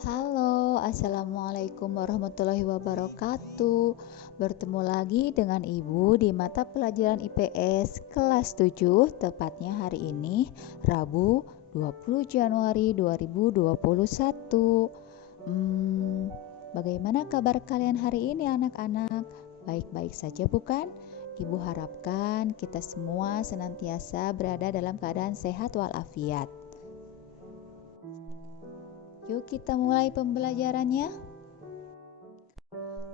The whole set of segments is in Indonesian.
Halo, Assalamualaikum warahmatullahi wabarakatuh. Bertemu lagi dengan Ibu di mata pelajaran IPS kelas 7, tepatnya hari ini, Rabu 20 Januari 2021. Bagaimana kabar kalian hari ini anak-anak? Baik-baik saja bukan? Ibu harapkan kita semua senantiasa berada dalam keadaan sehat walafiat. Yuk kita mulai pembelajarannya.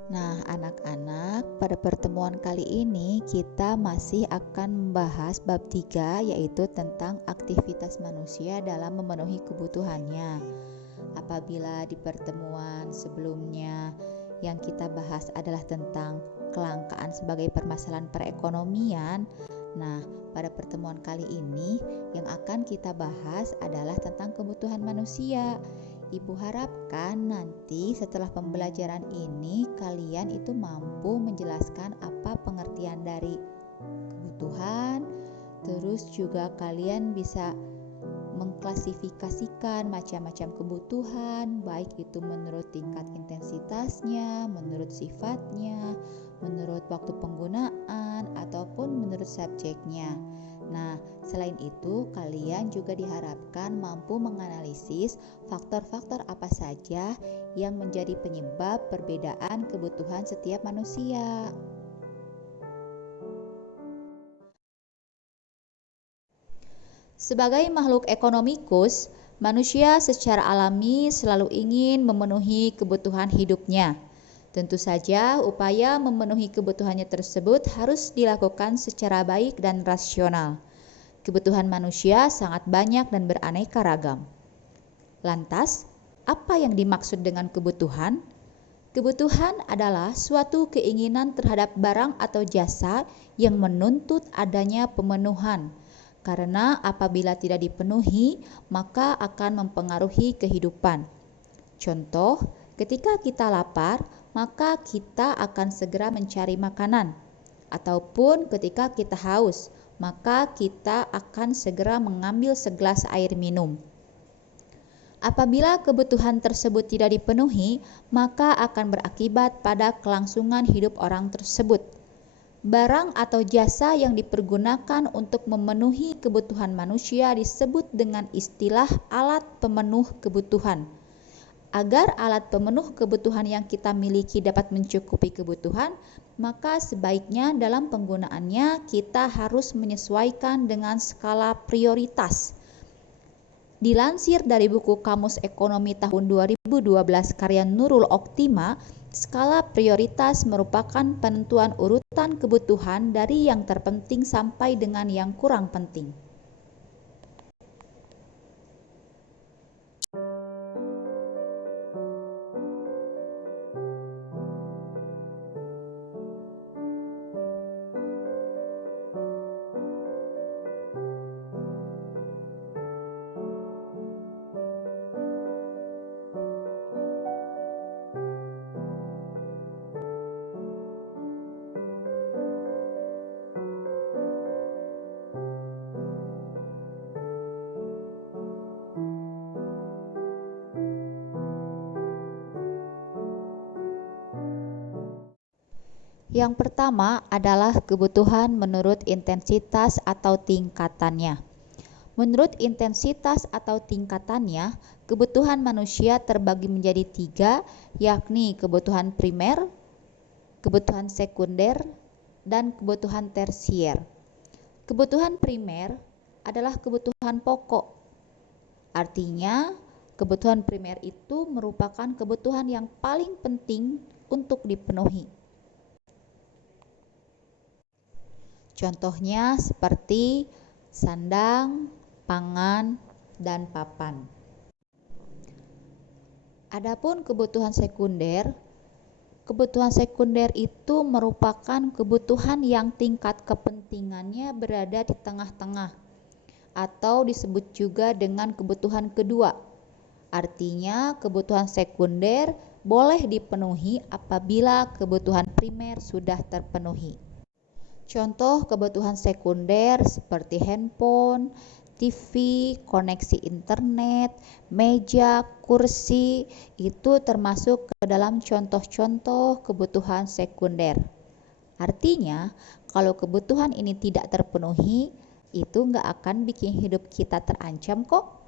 Nah, anak-anak, pada pertemuan kali ini kita masih akan membahas bab 3, yaitu tentang aktivitas manusia dalam memenuhi kebutuhannya. Apabila di pertemuan sebelumnya yang kita bahas adalah tentang kelangkaan sebagai permasalahan perekonomian, nah, pada pertemuan kali ini yang akan kita bahas adalah tentang kebutuhan manusia. Ibu harapkan nanti setelah pembelajaran ini kalian itu mampu menjelaskan apa pengertian dari kebutuhan, terus juga kalian bisa mengklasifikasikan macam-macam kebutuhan, baik itu menurut tingkat intensitasnya, menurut sifatnya, menurut waktu penggunaan, ataupun menurut subjeknya. Nah, selain itu, kalian juga diharapkan mampu menganalisis faktor-faktor apa saja yang menjadi penyebab perbedaan kebutuhan setiap manusia. Sebagai makhluk ekonomikus, manusia secara alami selalu ingin memenuhi kebutuhan hidupnya. Tentu saja, upaya memenuhi kebutuhannya tersebut harus dilakukan secara baik dan rasional. Kebutuhan manusia sangat banyak dan beraneka ragam. Lantas, apa yang dimaksud dengan kebutuhan? Kebutuhan adalah suatu keinginan terhadap barang atau jasa yang menuntut adanya pemenuhan. Karena apabila tidak dipenuhi, maka akan mempengaruhi kehidupan. Contoh, ketika kita lapar, maka kita akan segera mencari makanan. Ataupun ketika kita haus, maka kita akan segera mengambil segelas air minum. Apabila kebutuhan tersebut tidak dipenuhi, maka akan berakibat pada kelangsungan hidup orang tersebut. Barang atau jasa yang dipergunakan untuk memenuhi kebutuhan manusia disebut dengan istilah alat pemenuh kebutuhan. Agar alat pemenuh kebutuhan yang kita miliki dapat mencukupi kebutuhan, maka sebaiknya dalam penggunaannya kita harus menyesuaikan dengan skala prioritas. Dilansir dari buku Kamus Ekonomi tahun 2012 karya Nurul Oktima, skala prioritas merupakan penentuan urutan kebutuhan dari yang terpenting sampai dengan yang kurang penting. Yang pertama adalah kebutuhan menurut intensitas atau tingkatannya. Menurut intensitas atau tingkatannya, kebutuhan manusia terbagi menjadi 3, yakni kebutuhan primer, kebutuhan sekunder, dan kebutuhan tersier. Kebutuhan primer adalah kebutuhan pokok. Artinya, kebutuhan primer itu merupakan kebutuhan yang paling penting untuk dipenuhi. Contohnya seperti sandang, pangan, dan papan. Adapun kebutuhan sekunder itu merupakan kebutuhan yang tingkat kepentingannya berada di tengah-tengah, atau disebut juga dengan kebutuhan kedua. Artinya, kebutuhan sekunder boleh dipenuhi apabila kebutuhan primer sudah terpenuhi. Contoh kebutuhan sekunder seperti handphone, TV, koneksi internet, meja, kursi, itu termasuk ke dalam contoh-contoh kebutuhan sekunder. Artinya, kalau kebutuhan ini tidak terpenuhi, itu nggak akan bikin hidup kita terancam kok.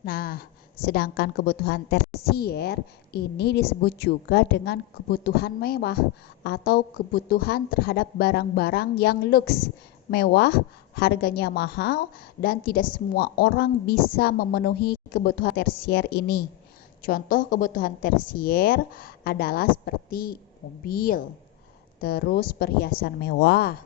Nah, sedangkan kebutuhan tersier ini disebut juga dengan kebutuhan mewah atau kebutuhan terhadap barang-barang yang luks, mewah, harganya mahal, dan tidak semua orang bisa memenuhi kebutuhan tersier ini. Contoh kebutuhan tersier adalah seperti mobil, terus perhiasan mewah,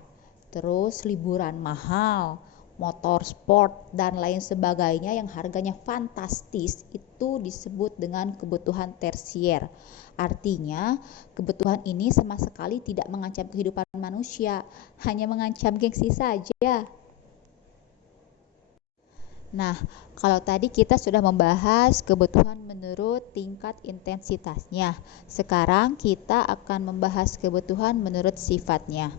terus liburan mahal, motor sport, dan lain sebagainya yang harganya fantastis, itu disebut dengan kebutuhan tersier. Artinya, kebutuhan ini sama sekali tidak mengancam kehidupan manusia, hanya mengancam gengsi saja. Nah, kalau tadi kita sudah membahas kebutuhan menurut tingkat intensitasnya, sekarang kita akan membahas kebutuhan menurut sifatnya.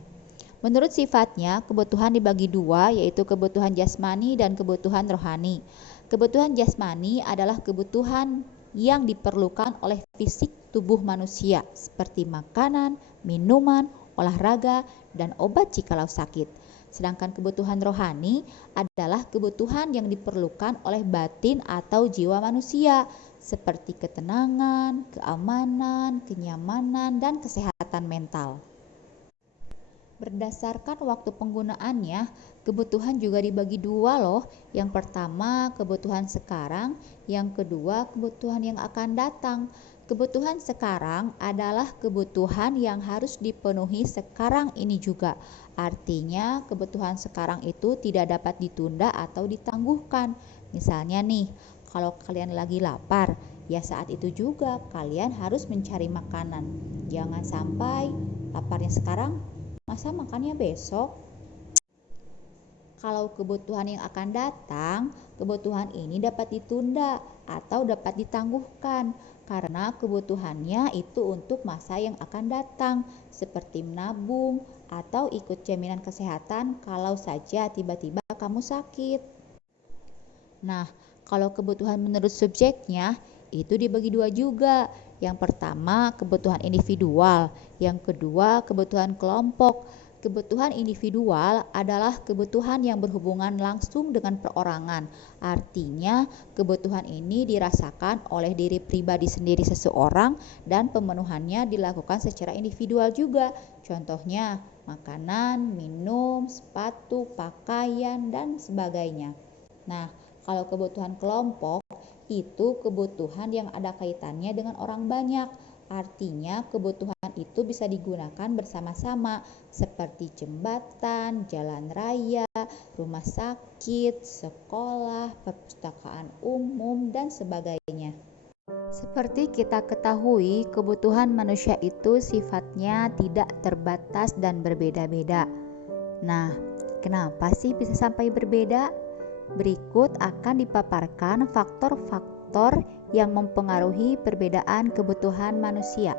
Menurut sifatnya, kebutuhan dibagi dua, yaitu kebutuhan jasmani dan kebutuhan rohani. Kebutuhan jasmani adalah kebutuhan yang diperlukan oleh fisik tubuh manusia, seperti makanan, minuman, olahraga, dan obat jikalau sakit. Sedangkan kebutuhan rohani adalah kebutuhan yang diperlukan oleh batin atau jiwa manusia, seperti ketenangan, keamanan, kenyamanan, dan kesehatan mental. Berdasarkan waktu penggunaannya, kebutuhan juga dibagi dua loh. Yang pertama, kebutuhan sekarang, yang kedua, kebutuhan yang akan datang. Kebutuhan sekarang adalah kebutuhan yang harus dipenuhi sekarang ini juga. Artinya, kebutuhan sekarang itu tidak dapat ditunda atau ditangguhkan. Misalnya nih, kalau kalian lagi lapar, ya saat itu juga kalian harus mencari makanan. Jangan sampai laparnya sekarang, masa makannya besok? Kalau kebutuhan yang akan datang, kebutuhan ini dapat ditunda atau dapat ditangguhkan karena kebutuhannya itu untuk masa yang akan datang, seperti menabung atau ikut jaminan kesehatan kalau saja tiba-tiba kamu sakit. Nah, kalau kebutuhan menurut subjeknya itu dibagi dua juga. Yang pertama, kebutuhan individual, yang kedua, kebutuhan kelompok. Kebutuhan individual adalah kebutuhan yang berhubungan langsung dengan perorangan. Artinya, kebutuhan ini dirasakan oleh diri pribadi sendiri seseorang dan pemenuhannya dilakukan secara individual juga. Contohnya, makanan, minum, sepatu, pakaian, dan sebagainya. Nah, kalau kebutuhan kelompok itu kebutuhan yang ada kaitannya dengan orang banyak. Artinya kebutuhan itu bisa digunakan bersama-sama seperti jembatan, jalan raya, rumah sakit, sekolah, perpustakaan umum, dan sebagainya. Seperti kita ketahui, kebutuhan manusia itu sifatnya tidak terbatas dan berbeda-beda. Nah, kenapa sih bisa sampai berbeda? Berikut akan dipaparkan faktor-faktor yang mempengaruhi perbedaan kebutuhan manusia.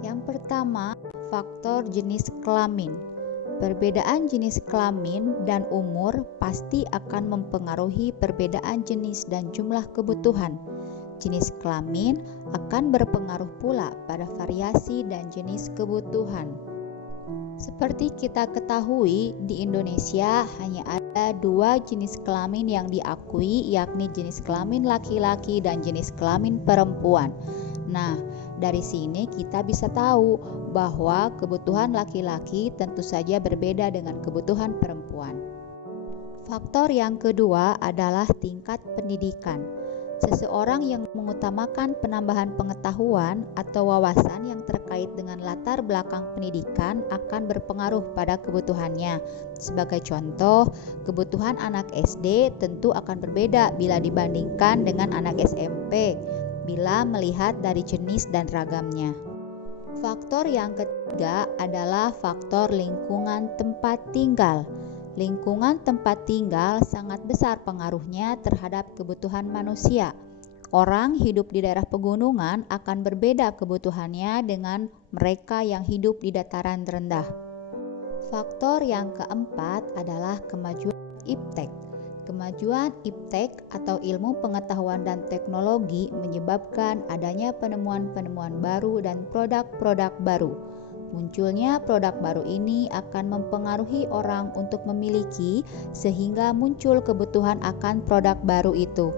Yang pertama, faktor jenis kelamin. Perbedaan jenis kelamin dan umur pasti akan mempengaruhi perbedaan jenis dan jumlah kebutuhan. Jenis kelamin akan berpengaruh pula pada variasi dan jenis kebutuhan. Seperti kita ketahui, di Indonesia hanya ada dua jenis kelamin yang diakui, yakni jenis kelamin laki-laki dan jenis kelamin perempuan. Nah, dari sini kita bisa tahu bahwa kebutuhan laki-laki tentu saja berbeda dengan kebutuhan perempuan. Faktor yang kedua adalah tingkat pendidikan. Seseorang yang mengutamakan penambahan pengetahuan atau wawasan yang terkait dengan latar belakang pendidikan akan berpengaruh pada kebutuhannya. Sebagai contoh, kebutuhan anak SD tentu akan berbeda bila dibandingkan dengan anak SMP, bila melihat dari jenis dan ragamnya. Faktor yang ketiga adalah faktor lingkungan tempat tinggal. Lingkungan tempat tinggal sangat besar pengaruhnya terhadap kebutuhan manusia. Orang hidup di daerah pegunungan akan berbeda kebutuhannya dengan mereka yang hidup di dataran rendah. Faktor yang keempat adalah kemajuan iptek. Kemajuan iptek atau ilmu pengetahuan dan teknologi menyebabkan adanya penemuan-penemuan baru dan produk-produk baru. Munculnya produk baru ini akan mempengaruhi orang untuk memiliki, sehingga muncul kebutuhan akan produk baru itu.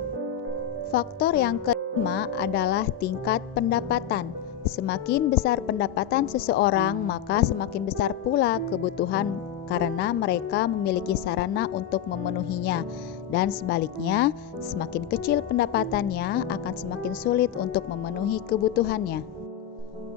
Faktor yang kelima adalah tingkat pendapatan. Semakin besar pendapatan seseorang, maka semakin besar pula kebutuhan karena mereka memiliki sarana untuk memenuhinya. Dan sebaliknya, semakin kecil pendapatannya akan semakin sulit untuk memenuhi kebutuhannya.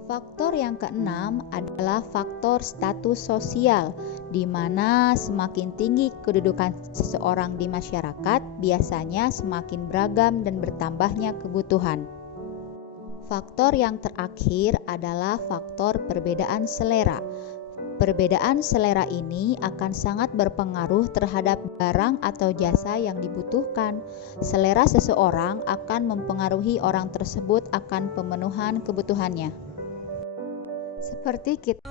Faktor yang keenam adalah faktor status sosial, di mana semakin tinggi kedudukan seseorang di masyarakat, biasanya semakin beragam dan bertambahnya kebutuhan. Faktor yang terakhir adalah faktor perbedaan selera. Perbedaan selera ini akan sangat berpengaruh terhadap barang atau jasa yang dibutuhkan. Selera seseorang akan mempengaruhi orang tersebut akan pemenuhan kebutuhannya. Seperti kita